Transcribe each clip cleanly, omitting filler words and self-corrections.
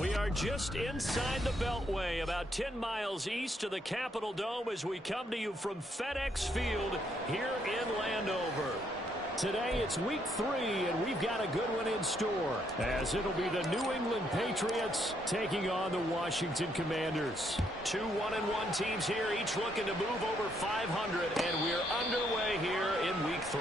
We are just inside the Beltway, about 10 miles east of the Capitol Dome as we come to you from FedEx Field here in Landover. Today it's week 3, and we've got a good one in store, as it'll be the New England Patriots taking on the Washington Commanders. 2 1-1 teams here, each looking to move over 500, and we're underway here in week 3.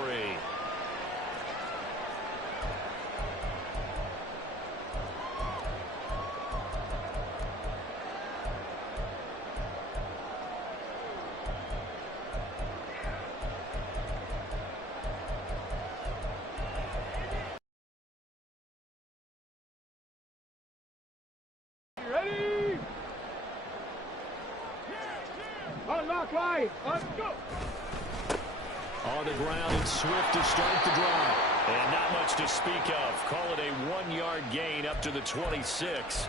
Let's go. On the ground, and Swift to start the drive. And not much to speak of. Call it a 1-yard gain up to the 26.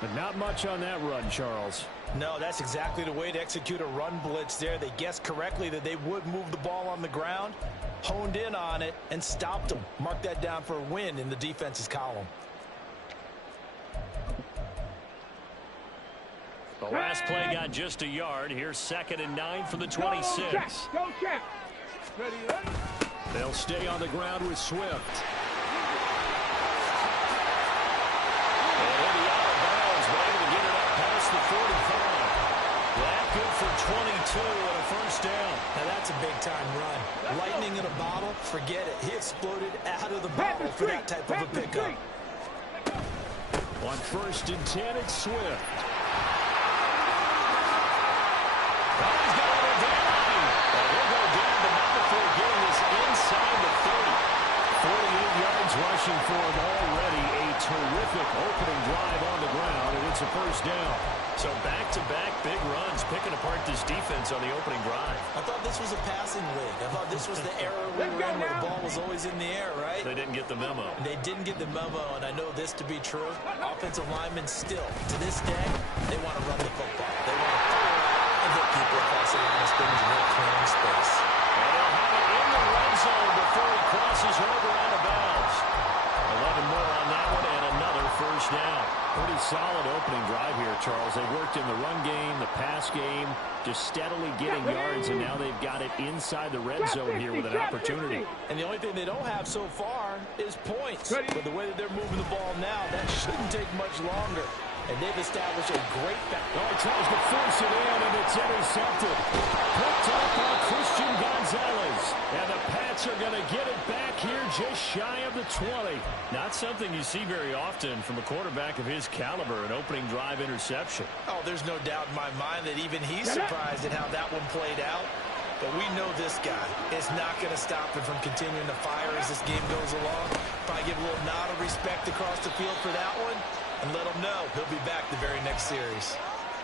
But not much on that run, Charles. No, that's exactly the way to execute a run blitz there. They guessed correctly that they would move the ball on the ground, honed in on it, and stopped them. Mark that down for a win in the defense's column. The last play got just a yard. Here's 2nd and 9 from the 26. Go check. Ready. They'll stay on the ground with Swift. And he'll be out of bounds, but able to get it up past the 45. That good for 22 and a first down. Now that's a big-time run. Lightning in a bottle, forget it. He exploded out of the bottle for that type of a pickup. On 1st and 10, it's Swift. He's got it down. And he'll go down, but not before getting this inside the 30. 48 yards rushing for him already. A terrific opening drive on the ground, and it's a first down. So back-to-back big runs, picking apart this defense on the opening drive. I thought this was a passing league. I thought this was the era we were in where the ball was always in the air, right? They didn't get the memo. They didn't get the memo, and I know this to be true. Offensive linemen still, to this day, they want to run the football. They want to fire out and hit people across the line of scrimmage and they're clearing space. And they'll have it in the red zone before he crosses over out of bounds. 11 more on that one, and another first down. Pretty solid opening drive here, Charles. They worked in the run game, the pass game, just steadily getting yards, and now they've got it inside the red zone here with an opportunity. And the only thing they don't have so far is points. But the way that they're moving the ball now, that shouldn't take much longer. And they've established a great back. Oh, he tries to force it in, and it's intercepted. Picked up by Christian Gonzalez. And the Pats are going to get it back here just shy of the 20. Not something you see very often from a quarterback of his caliber, an opening drive interception. Oh, there's no doubt in my mind that even he's surprised at how that one played out. But we know this guy is not going to stop him from continuing to fire as this game goes along. Probably give a little nod of respect across the field for that one and let him know he'll be back the very next series.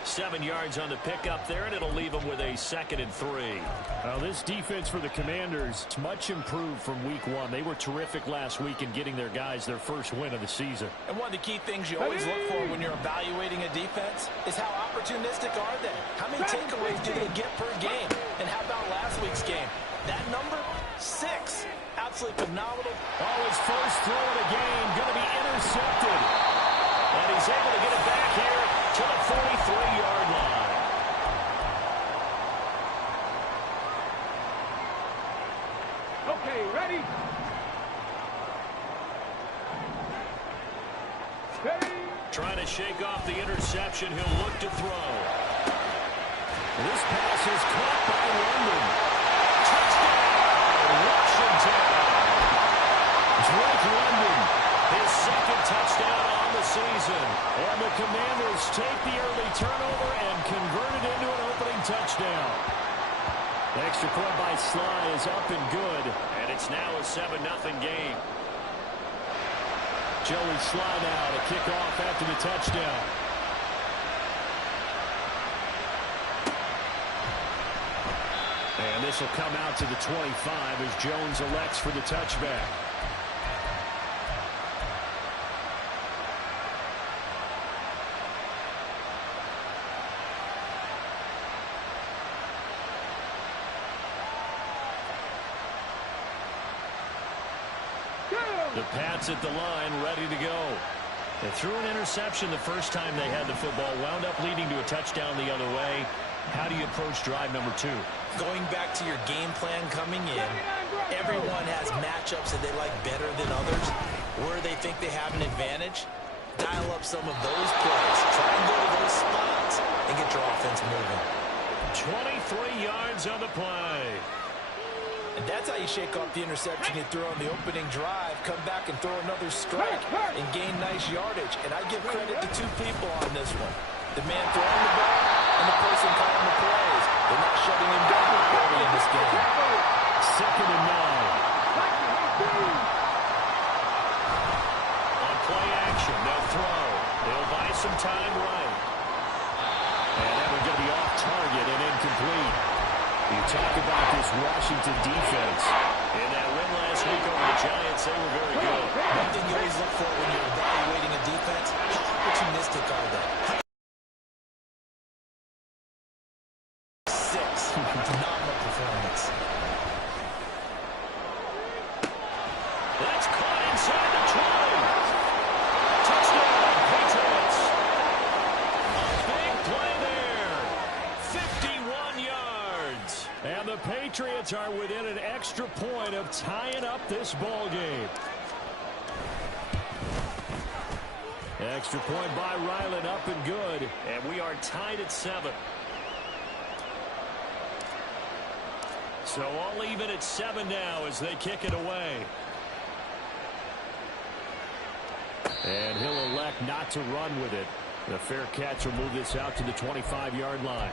7 yards on the pickup there, and it'll leave them with a 2nd and 3. Well, this defense for the Commanders is much improved from week 1. They were terrific last week in getting their guys their first win of the season. And one of the key things you always look for when you're evaluating a defense is how opportunistic are they? How many takeaways do they get per game? And how about last week's game? That number, 6. Absolutely phenomenal. Oh, his first throw of the game going to be intercepted. And he's able to get it back here to the 43-yard line. Okay, ready? Ready? Trying to shake off the interception. He'll look to throw. This pass is caught by London. Touchdown, Washington. Drake London. His 2nd touchdown on the season. And the Commanders take the early turnover and convert it into an opening touchdown. The extra point by Sly is up and good. And it's now a 7-0 game. Joey Sly now to kick off after the touchdown. And this will come out to the 25 as Jones elects for the touchback. The Pats at the line, ready to go. They threw an interception the first time they had the football, wound up leading to a touchdown the other way. How do you approach drive number 2? Going back to your game plan coming in, everyone has matchups that they like better than others. Where they think they have an advantage, dial up some of those plays. Try and go to those spots and get your offense moving. 23 yards on the play. And that's how you shake off the interception you threw on the opening drive, come back and throw another strike and gain nice yardage. And I give credit to 2 people on this one. The man throwing the ball and the person calling the plays. They're not shutting him down early in this game. 2nd and 9. On play action, they'll throw. They'll buy some time right. And that one's going to be off target and incomplete. You talk about this Washington defense. In that win last week over the Giants, they were very good. One thing you always look for when you're evaluating a defense, how opportunistic are they? 6. Phenomenal performance. That's caught inside the 20. Touchdown, Patriots. A big play there. 51 yards. And the Patriots are within an extra point of tying up this ball game. Extra point by Ryland, up and good. And we are tied at 7. So all even at 7 now as they kick it away. And he'll elect not to run with it. The fair catch will move this out to the 25-yard line.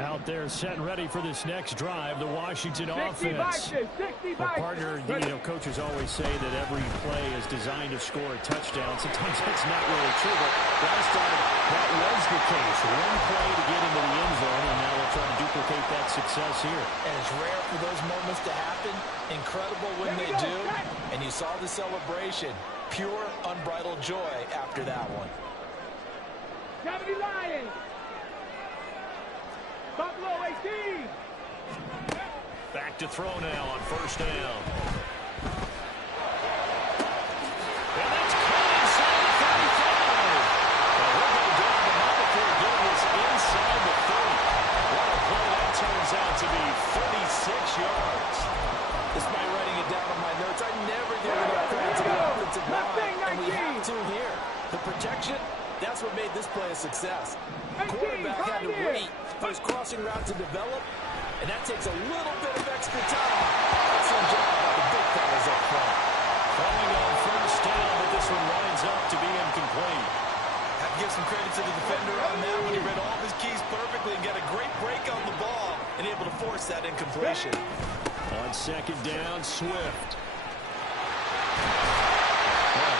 Out there set and ready for this next drive, the Washington offense. Well, partner, coaches always say that every play is designed to score a touchdown. Sometimes that's not really true, but last time that was the case. One play to get into the end zone, and now they'll try to duplicate that success here. And it's rare for those moments to happen. Incredible when they do. And you saw the celebration. Pure, unbridled joy after that one. Gravity Lions. Buffalo 18. Back to throw now on first down. And that's caught inside the 35. And we're going down to Habakkuk getting this inside the 30. What a play that turns out to be, 36 yards. Despite writing it down on my notes, I never give enough credit to the offensive line, and we have to here. The protection, that's what made this play a success. Quarterback had to wait for his crossing route to develop, and that takes a little bit of extra time. That's Excellent job by the big fellas up front. Throwing on first down, but this one winds up to be incomplete. Have to give some credit to the defender on that one. He read all of his keys perfectly and got a great break on the ball and able to force that incompletion. On second down, Swift.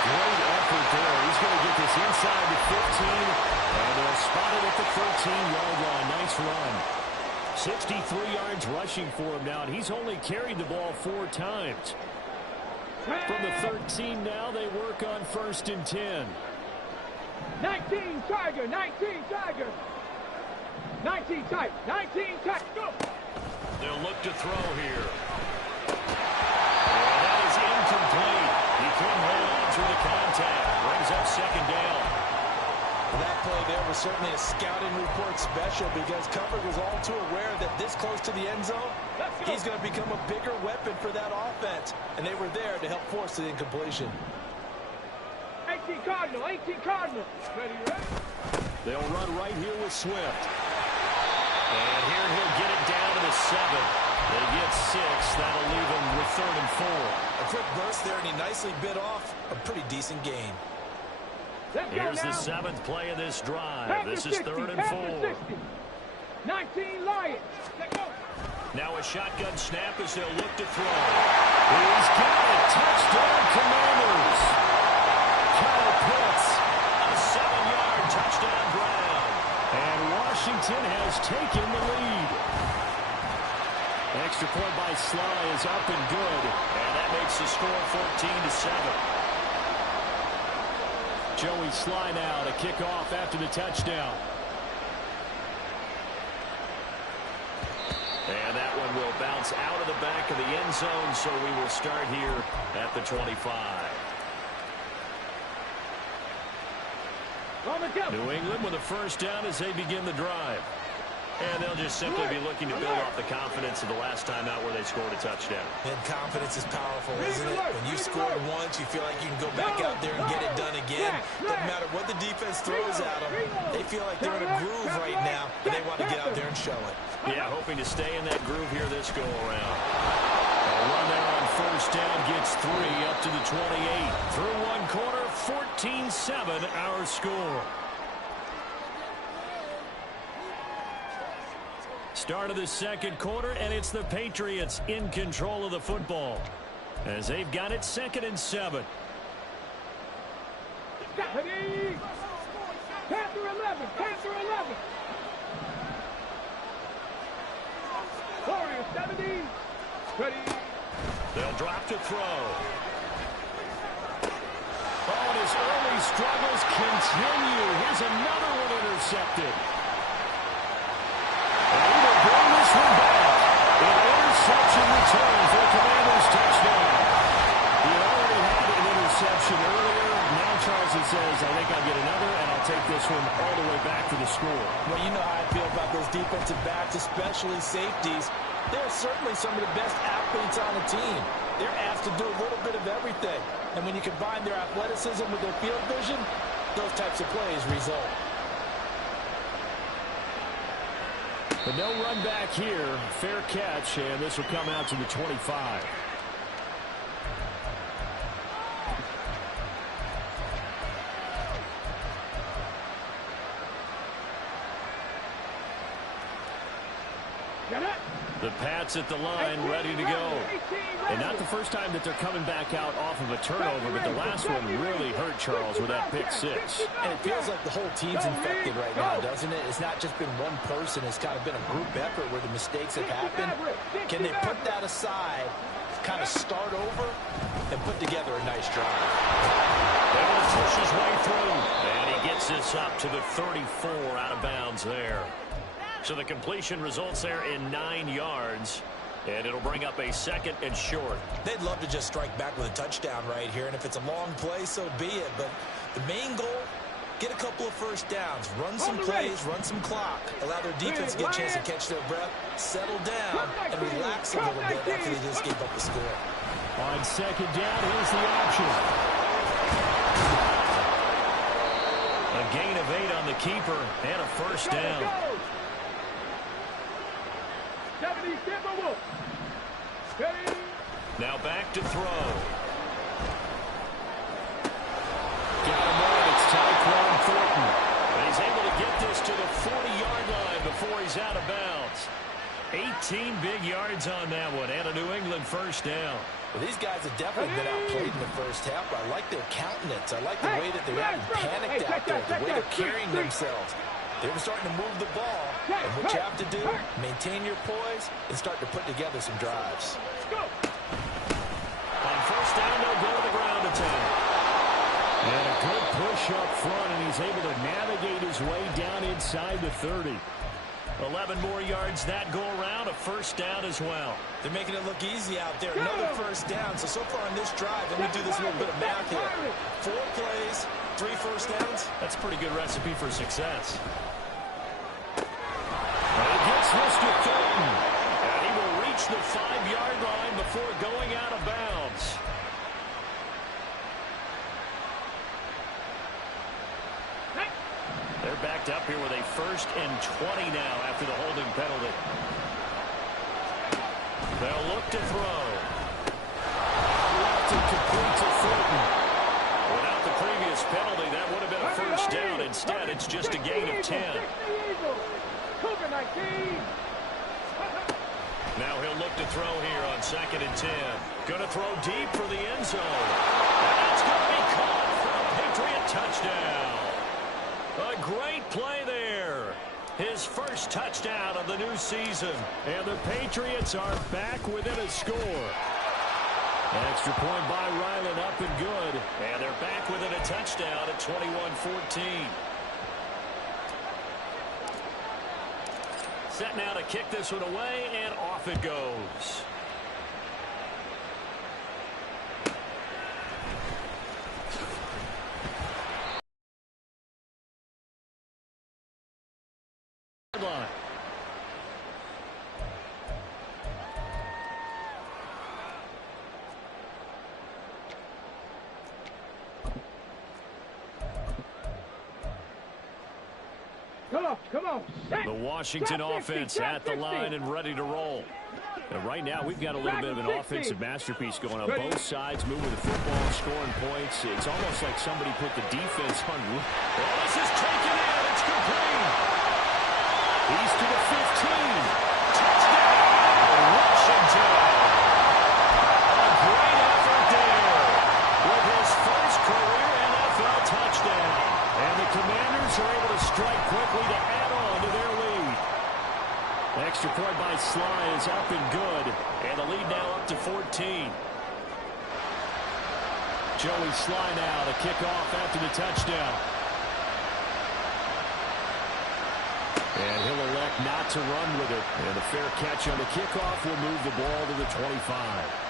Great effort there. He's going to get this inside the 15, and they'll spot it at the 13-yard line. Nice run. 63 yards rushing for him now, and he's only carried the ball 4 times. From the 13 now, they work on first and 10. 19 Tiger, 19 Tiger. 19 tight, 19 tight, go. They'll look to throw here. And that is incomplete. He couldn't hold on through the contact. Brings up second down. Well, that play there was certainly a scouting report special because Comfort was all too aware that this close to the end zone, he's going to become a bigger weapon for that offense. And they were there to help force the incompletion. 18 Cardinal, 18 Cardinal. Ready, ready? They'll run right here with Swift. And here he'll get it down to the 7. They get 6. That'll leave him with 3rd and 4. A quick burst there, and he nicely bit off a pretty decent gain. Here's the 7th play of this drive. This is 3rd and 4. 19 Lions. Now a shotgun snap as they'll look to throw. He's got it. Touchdown, Commanders. Kyle Pitts, a 7-yard touchdown grab. And Washington has taken the lead. Extra point by Sly is up and good. And that makes the score 14-7. Joey Sly now to kick off after the touchdown. And that one will bounce out of the back of the end zone, so we will start here at the 25. New England with a first down as they begin the drive. And they'll just simply be looking to build off the confidence of the last time out where they scored a touchdown. And confidence is powerful, isn't it? When you scored once, you feel like you can go back out there and get it done again. Doesn't matter what the defense throws at them. They feel like they're in a groove right now, and they want to get out there and show it. Yeah, hoping to stay in that groove here this go-around. A run there on first down gets 3 up to the 28. Through one quarter, 14-7 our score. Start of the second quarter, and it's the Patriots in control of the football as they've got it 2nd and 7. Panther 11, Panther 11. Warrior 70. Ready. They'll drop to throw. Oh, and his early struggles continue. Here's another one intercepted. Bring this one back. An interception return for the Commanders' touchdown. He already had an interception earlier. Now Charles says, I think I'll get another, and I'll take this one all the way back to the score. Well, you know how I feel about those defensive backs, especially safeties. They're certainly some of the best athletes on the team. They're asked to do a little bit of everything. And when you combine their athleticism with their field vision, those types of plays result. But no run back here. Fair catch, and this will come out to the 25. The Pats at the line, ready to go. And not the first time that they're coming back out off of a turnover, but the last one really hurt Charles with that pick 6. And it feels like the whole team's infected right now, doesn't it? It's not just been one person. It's kind of been a group effort where the mistakes have happened. Can they put that aside, kind of start over, and put together a nice drive? Able to push his way through. And he gets this up to the 34 out of bounds there. So the completion results there in 9 yards. And it'll bring up a 2nd and short. They'd love to just strike back with a touchdown right here. And if it's a long play, so be it. But the main goal, get a couple of first downs. Run some plays, run some clock. Allow their defense to get a chance to catch their breath, settle down, and relax a little bit after they just gave up the score. On second down, here's the option. A gain of 8 on the keeper and a first down. 70 Timberwolves. Ready. Now back to throw. Got him on. It's Tyquan Thornton. And he's able to get this to the 40-yard line before he's out of bounds. 18 big yards on that one, and a New England first down. Well, these guys have definitely been outplayed in the first half, but I like their countenance. I like the way that they're having panicked out there, the way they're carrying themselves. They're starting to move the ball, and what you have to do, maintain your poise and start to put together some drives. On first down, they'll go to the ground attack. And a good push up front, and he's able to navigate his way down inside the 30. 11 more yards that go around, a first down as well. They're making it look easy out there. Another first down. So far on this drive, let me do this little bit of math here. 4 plays, 3 first downs. That's a pretty good recipe for success. And he gets this to Thornton. And he will reach the 5-yard line before going out of bounds. They're backed up here with a 1st and 20 now after the holding penalty. They'll look to throw. Left and complete to Thornton. Without the previous penalty, that would have been a first down. Instead, it's just a gain of 10. Now he'll look to throw here on 2nd and 10. Going to throw deep for the end zone. And that's going to be caught for a Patriot touchdown. A great play there. His first touchdown of the new season. And the Patriots are back within a score. Extra point by Ryland, up and good. And they're back within a touchdown at 21-14. Set now to kick this one away, and off it goes. Come on. The Washington offense at the line and ready to roll. And right now, we've got a little bit of an offensive masterpiece going on both sides, moving the football, scoring points. It's almost like somebody put the defense on. This is taken in. It's complete. He's to the 15. Touchdown, Washington. A great effort there with his first career NFL touchdown. And the Commanders are able to strike quickly to add on to their lead. Extra point by Sly is up and good. And the lead now up to 14. Joey Sly now to kick off after the touchdown. And he'll elect not to run with it. And the fair catch on the kickoff will move the ball to the 25.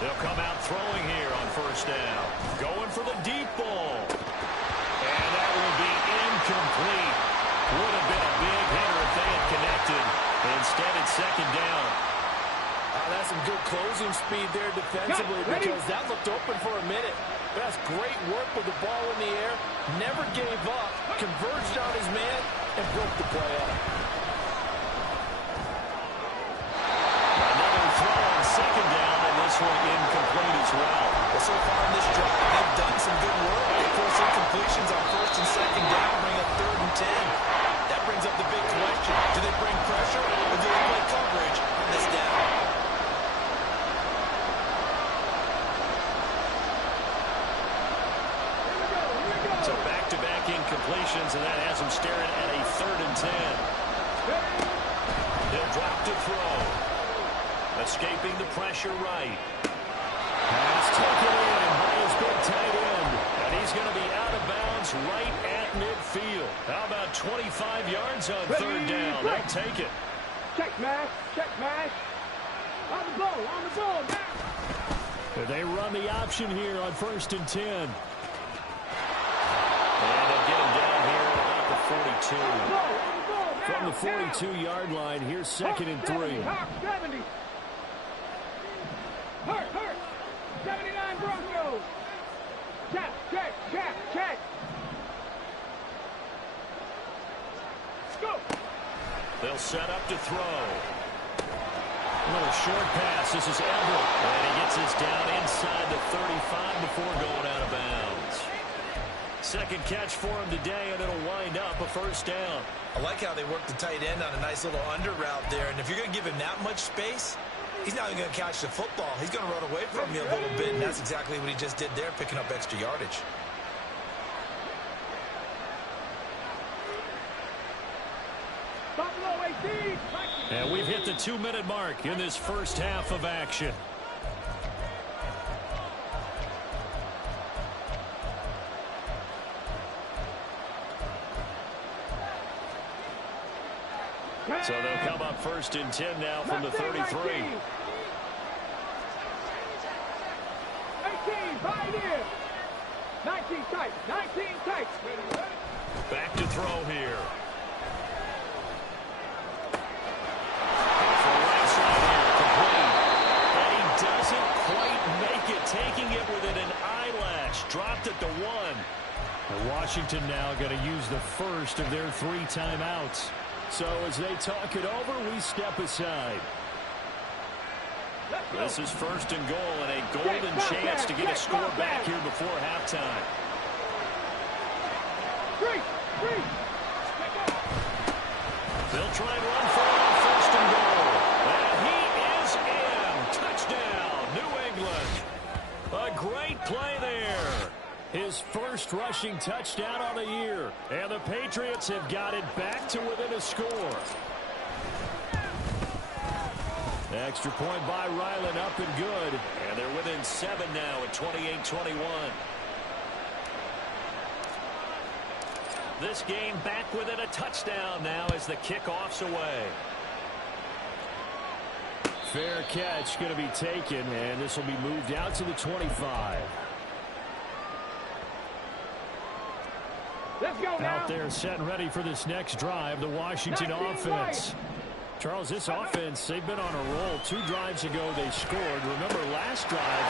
They'll come out throwing here on first down. Going for the deep ball. And that will be incomplete. Would have been a big hitter if they had connected. Instead, it's 2nd down. That's some good closing speed there defensively because that looked open for a minute. That's great work with the ball in the air. Never gave up. Converged on his man and broke the play up. Another throw on 2nd down, and this one incomplete as well. Well, so far in this drive, they've done some good work. They force incompletions on 1st and 2nd down, bring up 3rd and 10. That brings up the big question. Do they bring pressure or do they play coverage on this down? So back-to-back incompletions, and that has him staring at a 3rd and 10. He'll drop to throw. Escaping the pressure right. Pass taken in by his big tight end. And he's going to be out of bounds right at midfield. How about 25 yards on 3rd down? They'll take it. Check mash. On the ball now. They run the option here on 1st and 10. And they'll get him down here about the 42. From the 42-yard line, here's 2nd and 3. Hurt. 79 Broncos. Check. Go. They'll set up to throw. A little short pass. This is Everett. And he gets this down inside the 35 before going out of bounds. Second catch for him today, and it'll wind up a first down. I like how they work the tight end on a nice little under route there. And if you're going to give him that much space, he's not even going to catch the football. He's going to run away from you a little bit, and that's exactly what he just did there, picking up extra yardage. And we've hit the 2-minute mark in this first half of action. So they'll come up first and 10 now from the 33. 18, right here. 19 tight. Back to throw here. Doesn't quite make it, taking it within an eyelash. Dropped it to 1. And Washington now going to use the first of their 3 timeouts. So as they talk it over, we step aside. This is first and goal, and a golden chance to get a score back here before halftime. They'll try and run for it on first and goal. And he is in. Touchdown, New England. A great play there. His first rushing touchdown on the year. And the Patriots have got it back to within a score. Extra point by Ryland, up and good. And they're within 7 now at 28-21. This game back within a touchdown now as the kickoff's away. Fair catch going to be taken, and this will be moved out to the 25. Let's go now. Out there set and ready for this next drive, the Washington offense. Charles, this offense, they've been on a roll. 2 drives ago they scored. Remember last drive,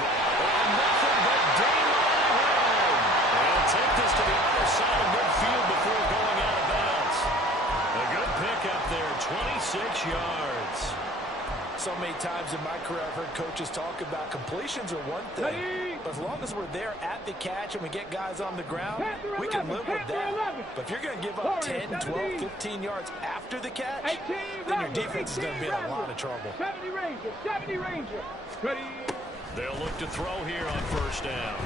nothing but daylight home. They'll take this to the other side of midfield before going out of bounds. A good pickup there, 26 yards. So many times in my career I've heard coaches talk about completions are one thing, but as long as we're there at the catch and we get guys on the ground, we can live with that. But if you're going to give up 10, 12, 15 yards after the catch, then your defense is going to be in a lot of trouble. 70 Ranger. Ready. They'll look to throw here on first down.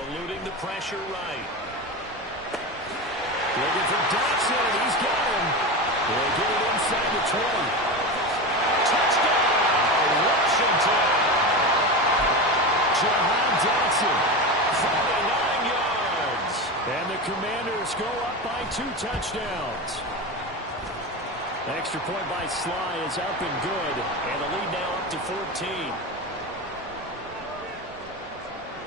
Eluding the pressure right. Looking for Dotson. He's got him. They'll get it inside the 20. Touchdown, Washington. Jahan Dotson, 49 yards. And the Commanders go up by 2 touchdowns. Extra point by Sly is up and good. And the lead now up to 14.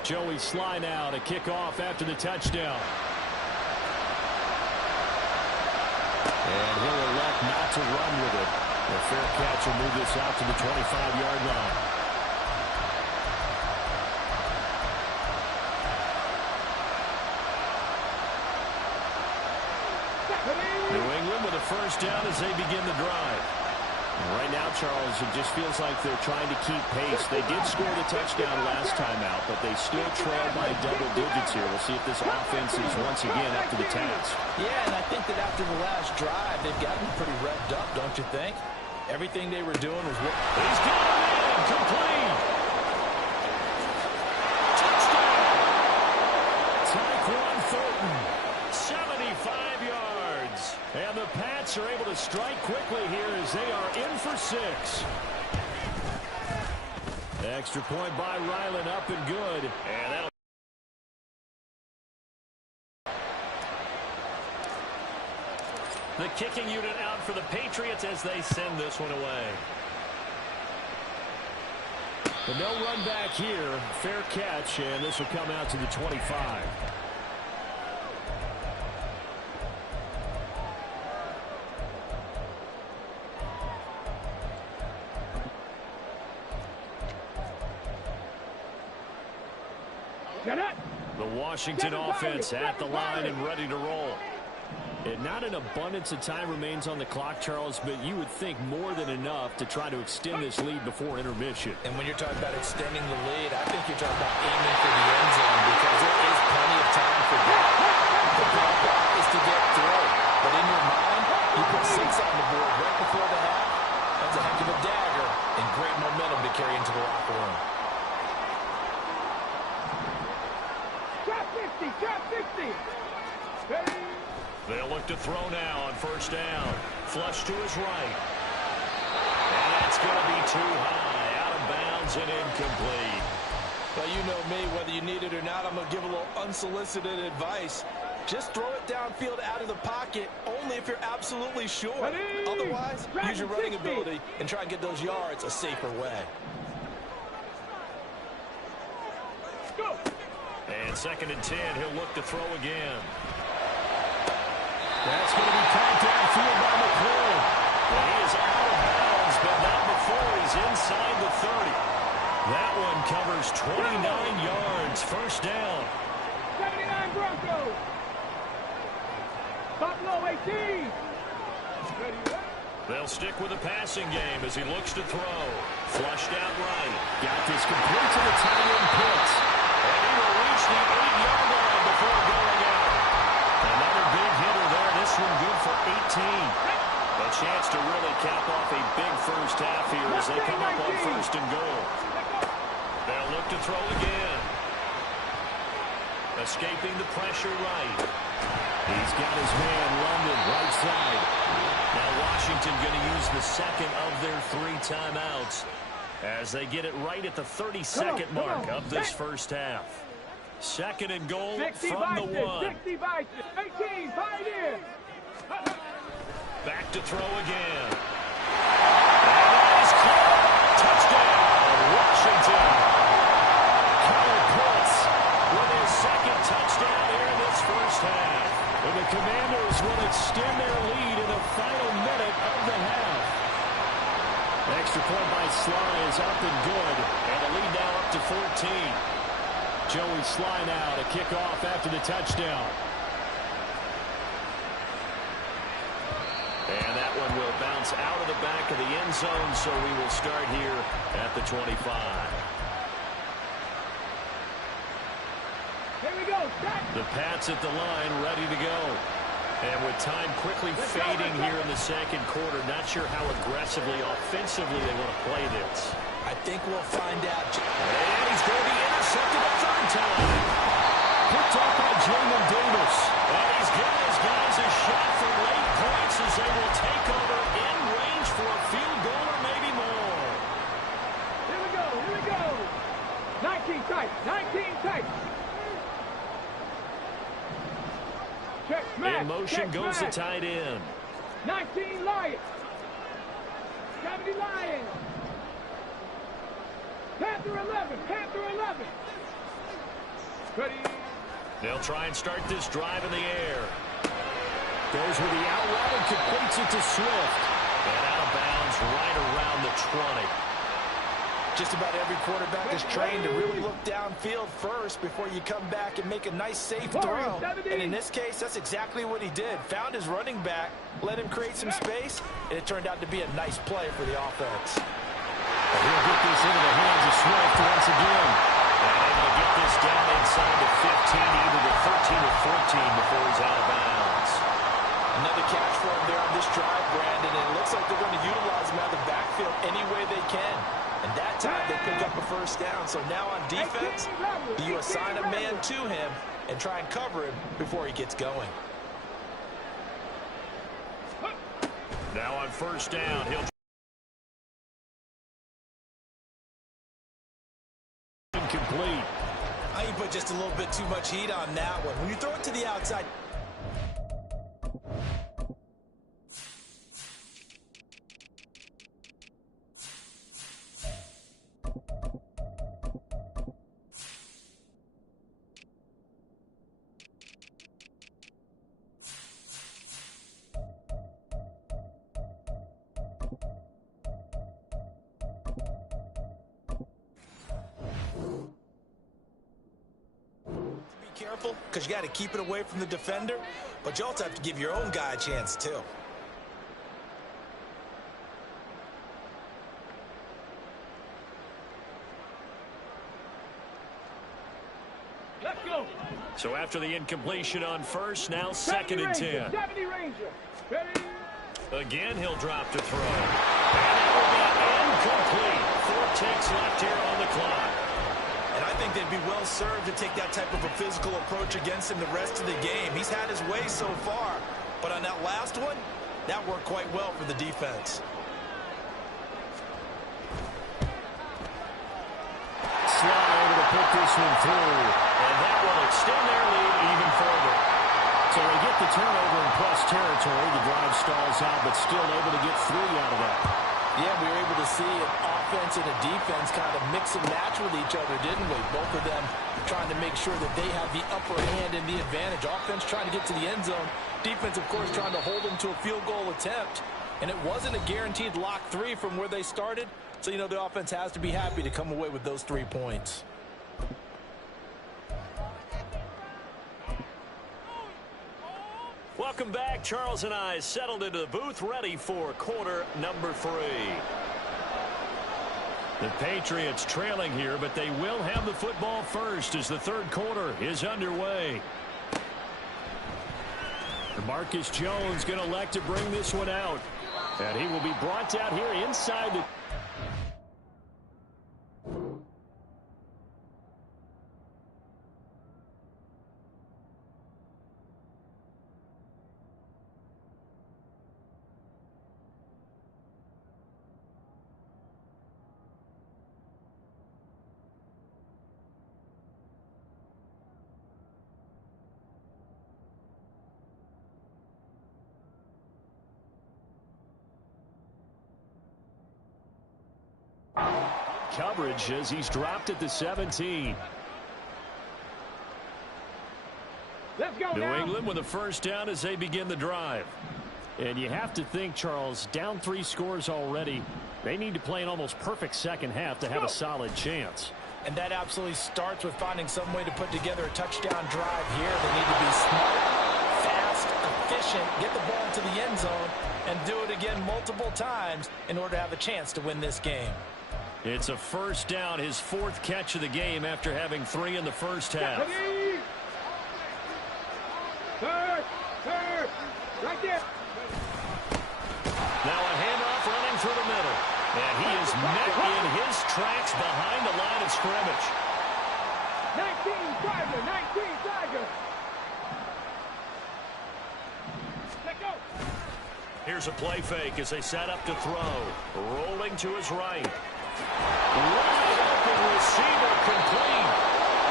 Joey Sly now to kick off after the touchdown. And he'll elect not to run with it. A fair catch will move this out to the 25-yard line. New England with a first down as they begin the drive. And right now, Charles, it just feels like they're trying to keep pace. They did score the touchdown last time out, but they still trail by double digits here. We'll see if this offense is once again up to the task. Yeah, and I think that after the last drive, they've gotten pretty revved up, don't you think? Everything they were doing was what he's got him in, complete. Touchdown. Tyquan Thornton, 75 yards. And the Pats are able to strike quickly here as they are in for 6. Extra point by Ryland, up and good. And that'll the kicking unit out for the Patriots as they send this one away. But no run back here. Fair catch, and this will come out to the 25. Get it. The Washington offense at the line and ready to roll. And not an abundance of time remains on the clock, Charles, but you would think more than enough to try to extend this lead before intermission. And when you're talking about extending the lead, I think you're talking about aiming for the end zone because there is plenty of time for that. The goal is to get through. But in your mind, you put 6 on the board right before the half. That's a heck of a dagger and great momentum to carry into the locker room. Drop 50, drop 50. Ready? They'll look to throw now on first down. Flush to his right. And that's going to be too high. Out of bounds and incomplete. Well, you know me, whether you need it or not, I'm going to give a little unsolicited advice. Just throw it downfield out of the pocket, only if you're absolutely sure. Ready? Otherwise, use your running ability and try and get those yards a safer way. Go. And 2nd and 10, he'll look to throw again. That's going to be caught downfield by McClure. Well, he is out of bounds, but not before he's inside the 30. That one covers 29 yards. First down. 79 Broncos. Buffalo 18. Ready? They'll stick with the passing game as he looks to throw. Flushed out right. Got this complete to the tight end Pitts. And he will reach the 8-yard line before going out. Another big hitter there. This one good for 18. A chance to really cap off a big first half here as they come up on 1st and goal. They'll look to throw again. Escaping the pressure right. He's got his man London right side. Now Washington going to use the second of their 3 timeouts as they get it right at the 32nd mark of this first half. 2nd and goal from the 1. 60 by 18, 5 in. Back to throw again. And that is caught. Touchdown, Washington. Kyle Pitts with his 2nd touchdown here in this first half. And the Commanders will extend their lead in the final minute of the half. Extra point by Sly is up and good. And the lead now up to 14. Joey Sly now to kick off after the touchdown. And that one will bounce out of the back of the end zone, so we will start here at the 25. Here we go. The Pats at the line, ready to go. And with time quickly fading here in the 2nd quarter, not sure how aggressively, offensively they want to play this. I think we'll find out. And he's going to be intercepted a 3rd time. Picked off by Jamin Davis. And he's giving his guys a shot for late points as they will take over in range for a field goal or maybe more. Here we go. Here we go. 19 tight. 19 tight. Check smash. In motion check goes smash. the tight end. 19 Lions. 70 Lions. Panther 11. Panther 11. Ready. They'll try and start this drive in the air. Goes with the out route and completes it to Swift. And out of bounds right around the 20. Just about every quarterback is trained to really look downfield first before you come back and make a nice, safe throw. And in this case, that's exactly what he did. Found his running back, let him create some space, and it turned out to be a nice play for the offense. He'll get this into the hands of Swift once again. And able to get this down inside the 15, either the 13 or 14 before he's out of bounds. Another catch for him there on this drive, Brandon, and it looks like they're going to utilize him out of the backfield any way they can. And that time they pick up a first down. So now on defense, you assign a man to him and try and cover him before he gets going. Now on first down, he'll incomplete. I think you put just a little bit too much heat on that one. When you throw it to the outside, careful because you got to keep it away from the defender, but you also have to give your own guy a chance too. Let's go. So after the incompletion on first, now second and 10. 70 Ranger. Ready? Again, he'll drop to throw. And that will be incomplete. 4 ticks left here on the clock. And I think they'd be well served to take that type of a physical approach against him the rest of the game. He's had his way so far, but on that last one, that worked quite well for the defense. Slide to put this one through. And that will extend their lead even further. So they get the turnover in plus territory. The drive stalls out, but still able to get 3 out of that. Yeah, we were able to see an offense and a defense kind of mix and match with each other, didn't we? Both of them trying to make sure that they have the upper hand and the advantage. Offense trying to get to the end zone. Defense, of course, trying to hold them to a field goal attempt. And it wasn't a guaranteed lock 3 from where they started. So, you know, the offense has to be happy to come away with those 3 points. Welcome back. Charles and I settled into the booth, ready for quarter number 3. The Patriots trailing here, but they will have the football first as the third quarter is underway. Marcus Jones going to elect to bring this one out. And he will be brought out here inside the... Coverage as he's dropped at the 17. Let's go New now. England with a first down as they begin the drive. And you have to think, Charles, down 3 scores already. They need to play an almost perfect second half to have a solid chance. And that absolutely starts with finding some way to put together a touchdown drive here. They need to be smart, fast, efficient, get the ball into the end zone, and do it again multiple times in order to have a chance to win this game. It's a first down, his 4th catch of the game after having 3 in the first half. Third. Right there. Now a handoff running through the middle. And he is met in his tracks behind the line of scrimmage. 19 Tiger. Let go. Here's a play fake as they set up to throw. Rolling to his right. Wide open receiver complete.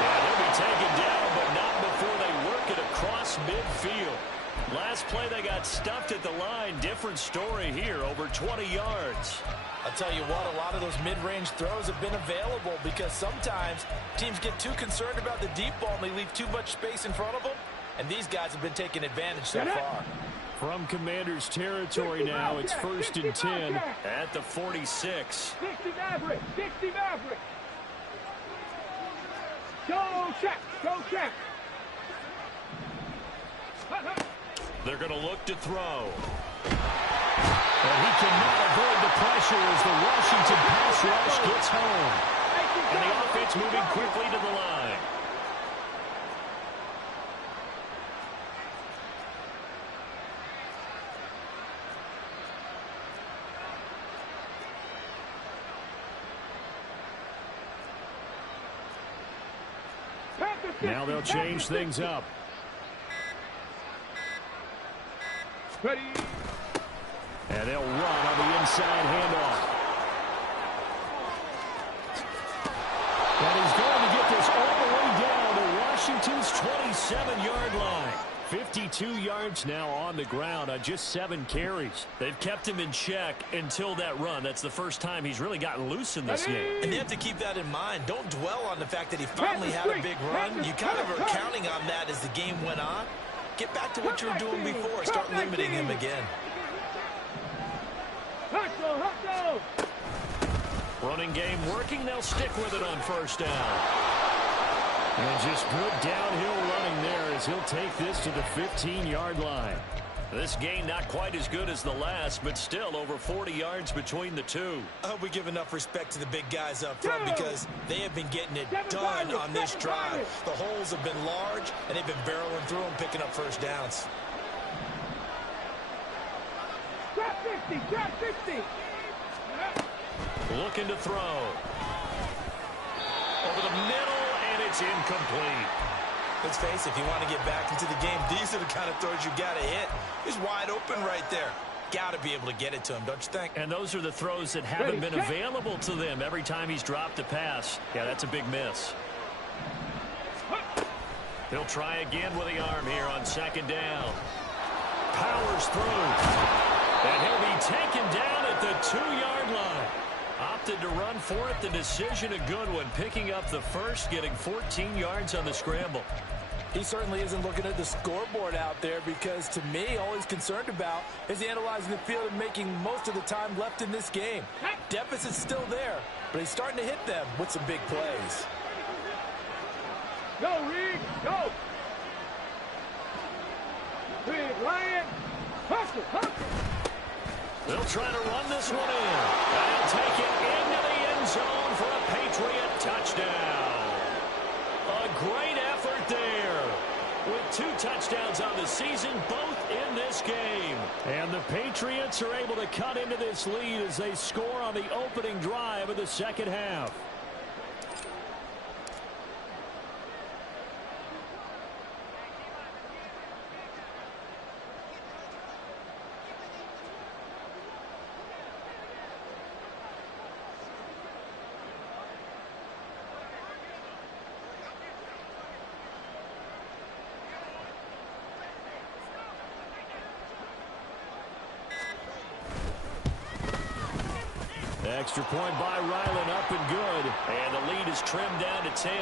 And he'll be taken down, but not before they work it across midfield. Last play they got stuffed at the line. Different story here, over 20 yards. I'll tell you what, a lot of those mid-range throws have been available because sometimes teams get too concerned about the deep ball and they leave too much space in front of them. And these guys have been taking advantage so far. From Commander's territory now, it's 1st and 10. At the 46. 60 Maverick. Go check. They're going to look to throw. And he cannot avoid the pressure as the Washington pass rush gets home. And the offense moving quickly to the line. Now they'll change things up. Ready. And they'll run on the inside handoff. And he's going to get this all the way down to Washington's 27-yard line. 52 yards now on the ground on just 7 carries. They've kept him in check until that run. That's the first time he's really gotten loose in this game. And you have to keep that in mind. Don't dwell on the fact that he finally had a big run. You kind of are counting on that as the game went on. Get back to what you were doing before. Start limiting him again. Hustle. Running game working. They'll stick with it on first down. And just good downhill running there as he'll take this to the 15-yard line. This game not quite as good as the last, but still over 40 yards between the two. I hope we give enough respect to the big guys up front because they have been getting it done on this drive. The holes have been large, and they've been barreling through them, picking up first downs. Drop 50, drop 50. Looking to throw. Over the middle, and it's incomplete. Let's face it, if you want to get back into the game, these are the kind of throws you got to hit. He's wide open right there. Got to be able to get it to him, don't you think? And those are the throws that haven't been available to them every time he's dropped a pass. Yeah, that's a big miss. He'll try again with the arm here on second down. Powers through. And he'll be taken down at the 2-yard line. Opted to run for it. The decision a good one. Picking up the first, getting 14 yards on the scramble. He certainly isn't looking at the scoreboard out there because, to me, all he's concerned about is analyzing the field and making most of the time left in this game. Deficit's still there, but he's starting to hit them with some big plays. Go, Reed, go. Reed, Ryan, hustle, hustle. They'll try to run this one in. They'll take it into the end zone for a Patriot touchdown. A great effort there. With 2 touchdowns on the season, both in this game. And the Patriots are able to cut into this lead as they score on the opening drive of the second half. Extra point by Ryland, up and good. And the lead is trimmed down to 10.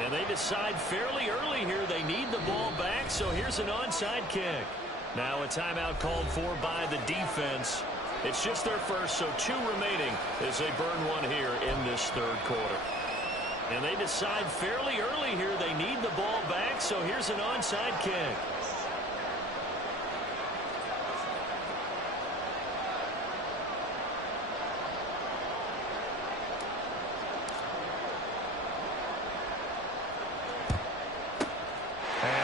And they decide fairly early here they need the ball back, so here's an onside kick. Now a timeout called for by the defense. It's just their first, so 2 remaining as they burn one here in this third quarter. And they decide fairly early here they need the ball back, so here's an onside kick.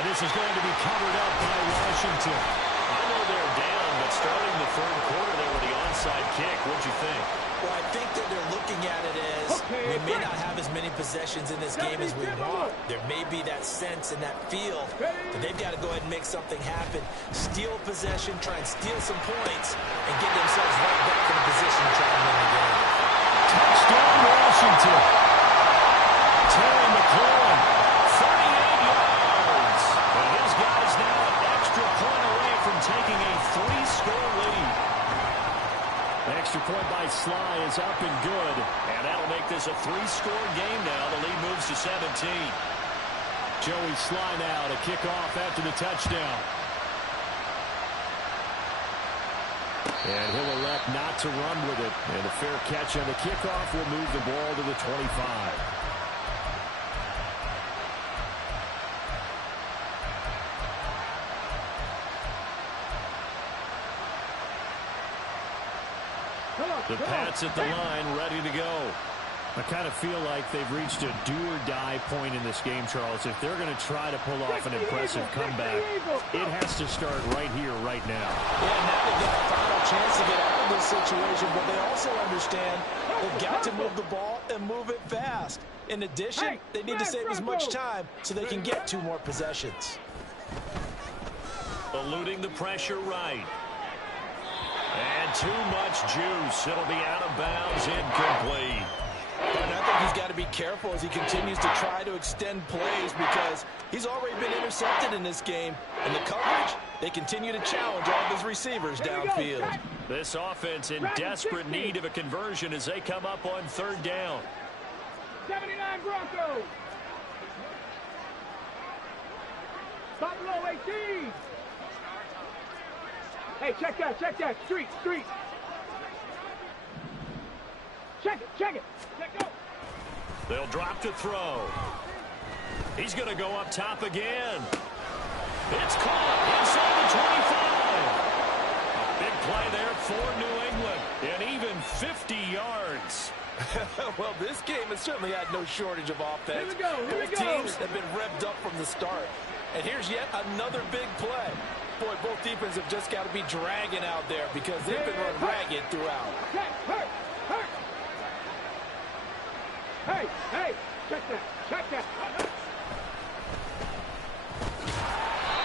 This is going to be covered up by Washington. I know they're down, but starting the third quarter there with the onside kick, what'd you think? Well, I think that they're looking at it as we may not have as many possessions in this game as we want. There may be that sense and that feel that they've got to go ahead and make something happen. Steal possession, try and steal some points, and get themselves right back in a position to try and win the game. Touchdown, Washington. Terry McLaurin, 38 yards. And his guys now an extra point away from taking a 3-score lead. Extra point by Sly is up and good. And that'll make this a 3-score game now. The lead moves to 17. Joey Sly now to kick off after the touchdown. And he'll elect not to run with it. And a fair catch on the kickoff will move the ball to the 25. The Pats at the line, ready to go. I kind of feel like they've reached a do-or-die point in this game, Charles. If they're going to try to pull off an impressive comeback, it has to start right here, right now. Yeah, now they've got a final chance to get out of this situation, but they also understand they've got to move the ball and move it fast. In addition, they need to save as much time so they can get 2 more possessions. Eluding the pressure right. And too much juice. It'll be out of bounds, incomplete. And I think he's got to be careful as he continues to try to extend plays because he's already been intercepted in this game. And the coverage, they continue to challenge all of his receivers downfield. This offense in desperate need of a conversion as they come up on 3rd down. 79 Broncos. Buffalo 18. Hey, check that, street. Check it. Let go. They'll drop to throw. He's going to go up top again. It's caught inside the 25. A big play there for New England. And even 50 yards. Well, this game has certainly had no shortage of offense. Here we go. Both teams have been revved up from the start. And here's yet another big play. Boy, both defenses have just got to be dragging out there because they've been run ragged throughout. Hey, check that.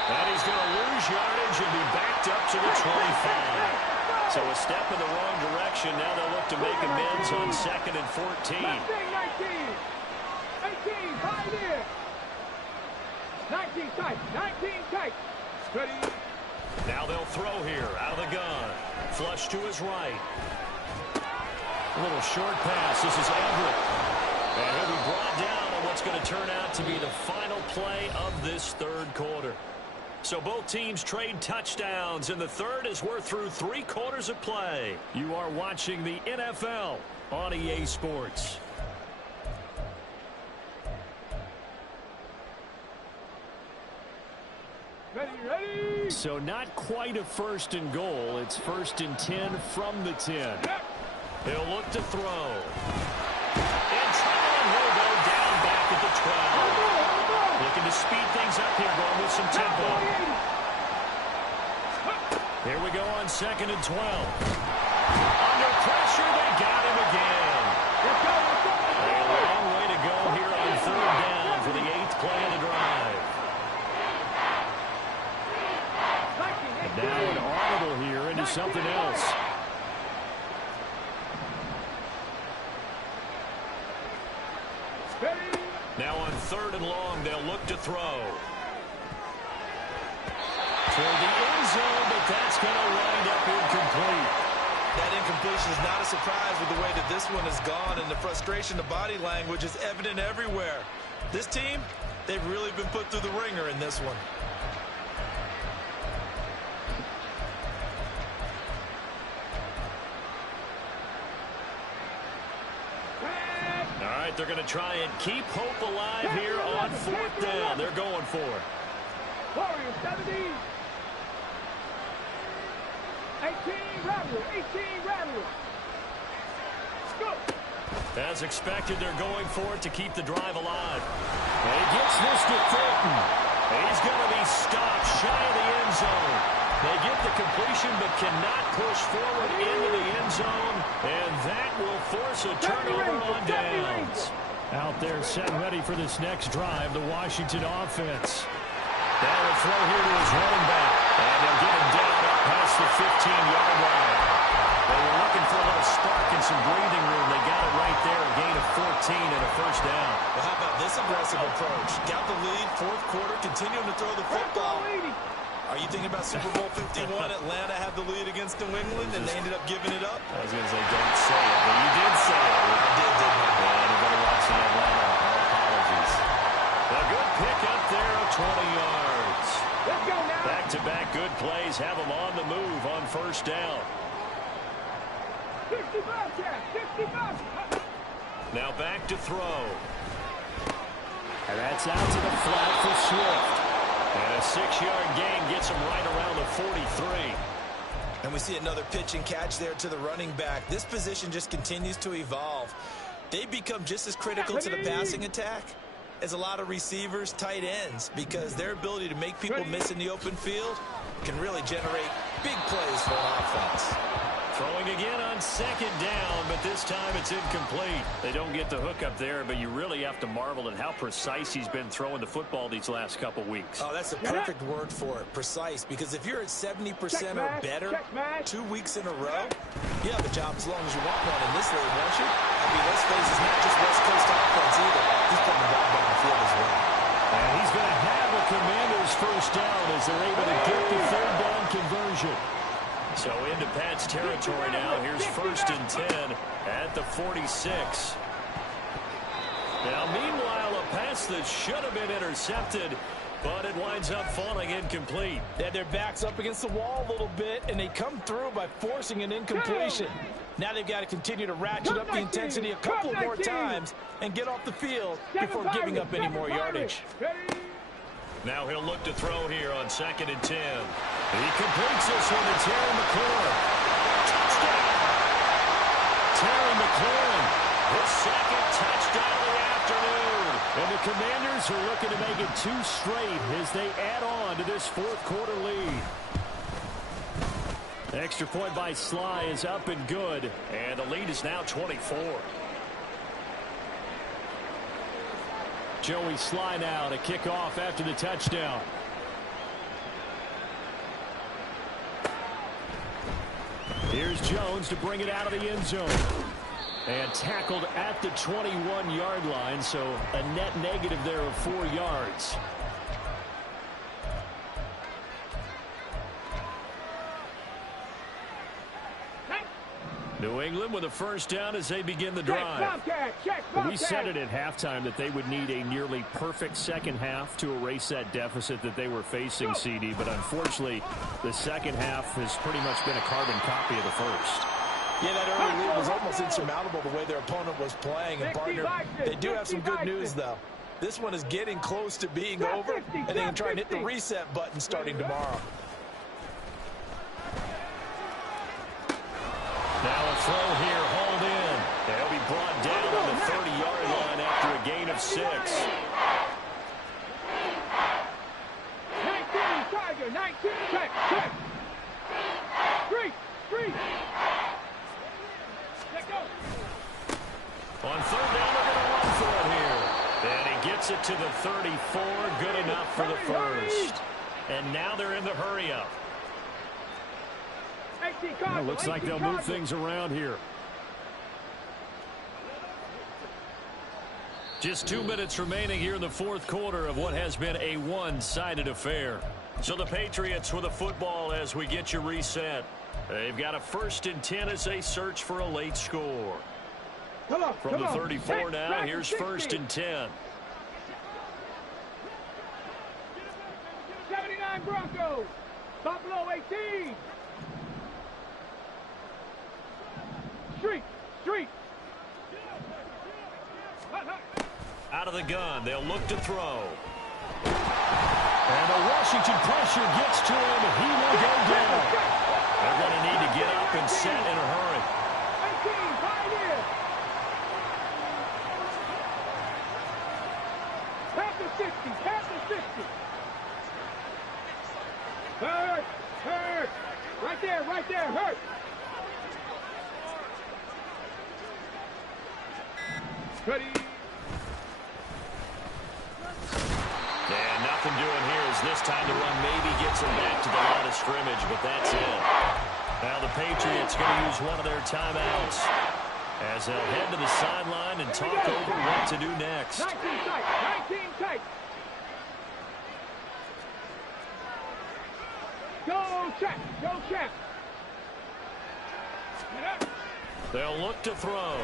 And he's going to lose yardage and be backed up to the 25. So a step in the wrong direction. Now they'll look to make amends on 2nd and 14. 19, 18, 5 here. 19 tight. Ready. Now they'll throw here out of the gun. Flush to his right. A little short pass. This is Everett. And he'll be brought down on what's going to turn out to be the final play of this third quarter. So both teams trade touchdowns in the third as we're through 3 quarters of play. You are watching the NFL on EA Sports. Ready. So not quite a 1st and goal. It's 1st and 10 from the 10. He'll look to throw. In trouble, and he'll go down back at the 12. Looking to speed things up here, going with some tempo. Here we go on 2nd and 12. Under pressure, they got him again. A long way to go here on 3rd down for the 8th play of the drive. Now an audible here into something else. Now on 3rd and long, they'll look to throw. Toward the end zone, but that's going to wind up incomplete. That incompletion is not a surprise with the way that this one has gone, and the frustration, the body language is evident everywhere. This team, they've really been put through the ringer in this one. All right, they're going to try and keep hope alive here on 4th down. They're going for it. Warriors 70. 18 Rattler. Go. As expected, they're going for it to keep the drive alive. And he gets this to Thornton. He's going to be stopped shy of the end zone. They get the completion but cannot push forward into the end zone, and that will force a turnover on downs. Out there set and ready for this next drive, the Washington offense. Now a throw here to his running back. And they'll get him down up past the 15-yard line. They were looking for a little spark and some breathing room. They got it right there, a gain of 14 and a 1st down. Well, how about this aggressive approach? Got the lead, 4th quarter, continuing to throw the football. Are you thinking about Super Bowl 51? Atlanta had the lead against New England, and they ended up giving it up? I was going to say, don't say it, but you did say it. I did, didn't I? Yeah, anybody watching Atlanta, our apologies. A good pick up there of 20 yards. Let's go now. Back-to-back good plays have them on the move on 1st down. 55. Now back to throw. And that's out to the flat for Swift. And a 6-yard gain gets him right around the 43. And we see another pitch and catch there to the running back. This position just continues to evolve. They become just as critical to the passing attack as a lot of receivers, tight ends, because their ability to make people miss in the open field can really generate big plays for an offense. Throwing again on 2nd down, but this time it's incomplete. They don't get the hook up there, but you really have to marvel at how precise he's been throwing the football these last couple weeks. Oh, that's a perfect word for it, precise, because if you're at 70% or better 2 weeks in a row, you have a job as long as you want one in this league, won't you? I mean, let's face it, it's not just West Coast offense either. He's putting the ball down the field as well. And he's going to have a Commanders 1st down as they're able to get the 3rd down conversion. So into Pat's territory now. Here's 1st and 10 at the 46. Now, meanwhile, a pass that should have been intercepted But it winds up falling incomplete. They had their backs up against the wall a little bit, and they come through by forcing an incompletion. Now they've got to continue to ratchet up the intensity a couple more times and get off the field before giving up any more yardage. Now he'll look to throw here on 2nd and 10. He completes this one to Terry McLaurin. Touchdown! Terry McLaurin, his 2nd touchdown of the afternoon. And the Commanders are looking to make it 2 straight as they add on to this 4th quarter lead. Extra point by Sly is up and good. And the lead is now 24. Joey Sly now to kick off after the touchdown. Here's Jones to bring it out of the end zone. And tackled at the 21-yard line, so a net negative there of 4 yards. New England with a first down as they begin the drive. We said it at halftime that they would need a nearly perfect second half to erase that deficit that they were facing, CD. But unfortunately, the second half has pretty much been a carbon copy of the first. Yeah, that early lead was almost insurmountable the way their opponent was playing. And, partner, they do have some good news, though. This one is getting close to being over, and they can try and hit the reset button starting tomorrow. Now a throw here, hauled in. They'll be brought down on the 30-yard line after a gain of 6. 19, Tiger, 19, check. Street. Let go. On 3rd down, they're going to run for it here. And he gets it to the 34, good enough for the first. And now they're in the hurry-up. Well, looks like they'll move things around here. Just 2 minutes remaining here in the 4th quarter of what has been a one-sided affair. So the Patriots with a football as we get you reset. They've got a 1st and 10 as they search for a late score. From the 34 now, here's 1st and 10. 79 Broncos. Buffalo 18. Street. Out of the gun, they'll look to throw. And the Washington pressure gets to him. He will go down. They're going to need to get up and set in a hurry. 18, pioneer. Past the 60. Hurt. Right there, hurt. Ready. And nothing doing here as this time the run maybe gets him back to the line of scrimmage, but that's it. Now the Patriots going to use one of their timeouts as they'll head to the sideline and talk over what to do next. 19 tight. Go check. They'll look to throw.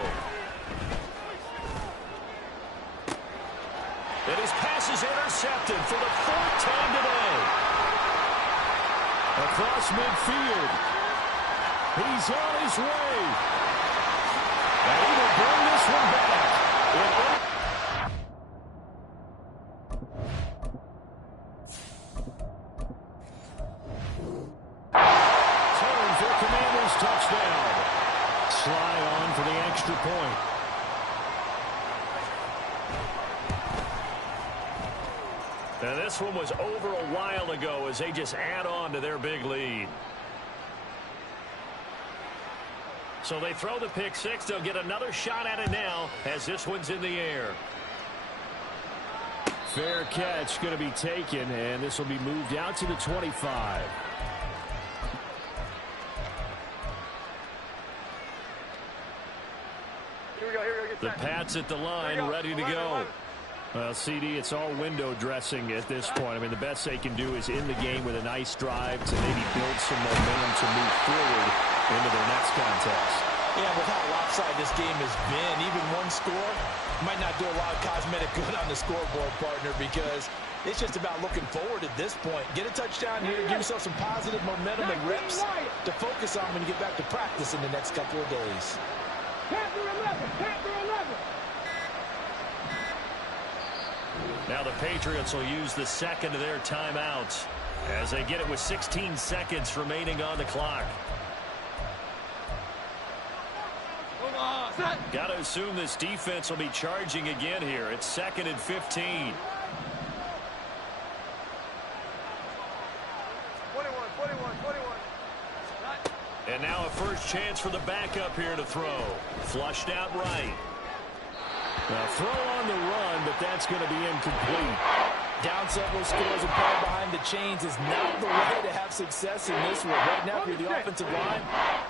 And his pass is intercepted for the 4th time today. Across midfield. He's on his way. And he will bring this one back. Turn for Commanders touchdown. Sly on for the extra point. Now this one was over a while ago as they just add on to their big lead. So they throw the pick 6. They'll get another shot at it now as this one's in the air. Fair catch going to be taken, and this will be moved out to the 25. The Pats at the line, ready to go. Well, CD, it's all window dressing at this point. I mean, the best they can do is in the game with a nice drive to maybe build some momentum to move forward into their next contest. Yeah, with how lopsided this game has been, even one score might not do a lot of cosmetic good on the scoreboard, partner, because It's just about looking forward at this point. Get a touchdown here, give yourself some positive momentum and reps to focus on when you get back to practice in the next couple of days. Panther 11, Panther 11. Now the Patriots will use the second of their timeouts as they get it with 16 seconds remaining on the clock. Got to assume this defense will be charging again here. It's 2nd and 15. 21. And now a first chance for the backup here to throw. Flushed out right. Now throw on the run, but that's going to be incomplete. Down several scores and playing behind the chains is not the way to have success in this one. Right now, if you're the offensive line,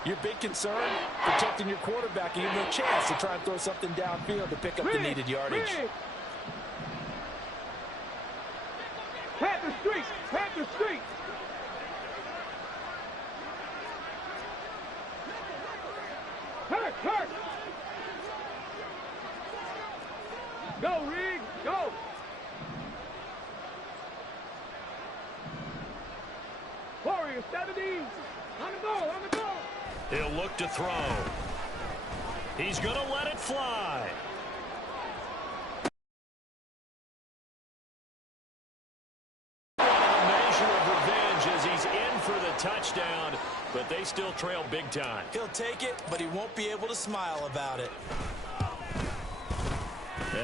your big concern, protecting your quarterback and giving him a chance to try and throw something downfield to pick up the needed yardage. Panther Street, Panther Street. Hurt. Go, Reed, go. Warrior 70. On the ball. He'll look to throw. He's going to let it fly. A measure of revenge as he's in for the touchdown, but they still trail big time. He'll take it, but he won't be able to smile about it.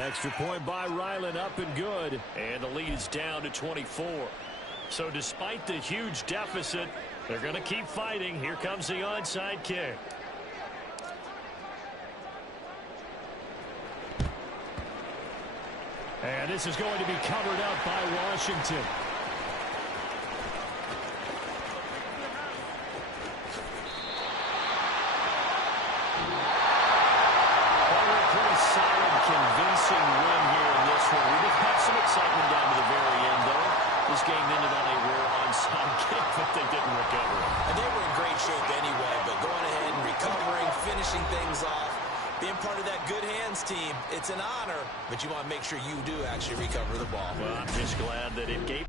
Extra point by Ryland, up and good. And the lead is down to 24. So despite the huge deficit, they're going to keep fighting. Here comes the onside kick. And this is going to be covered up by Washington. Convincing win here in this one. We did have some excitement down to the very end, though. This game ended on a rare onside kick, but they didn't recover. And they were in great shape anyway, but going ahead and recovering, finishing things off, being part of that good hands team, it's an honor, but you want to make sure you do actually recover the ball. Well, I'm just glad that it gave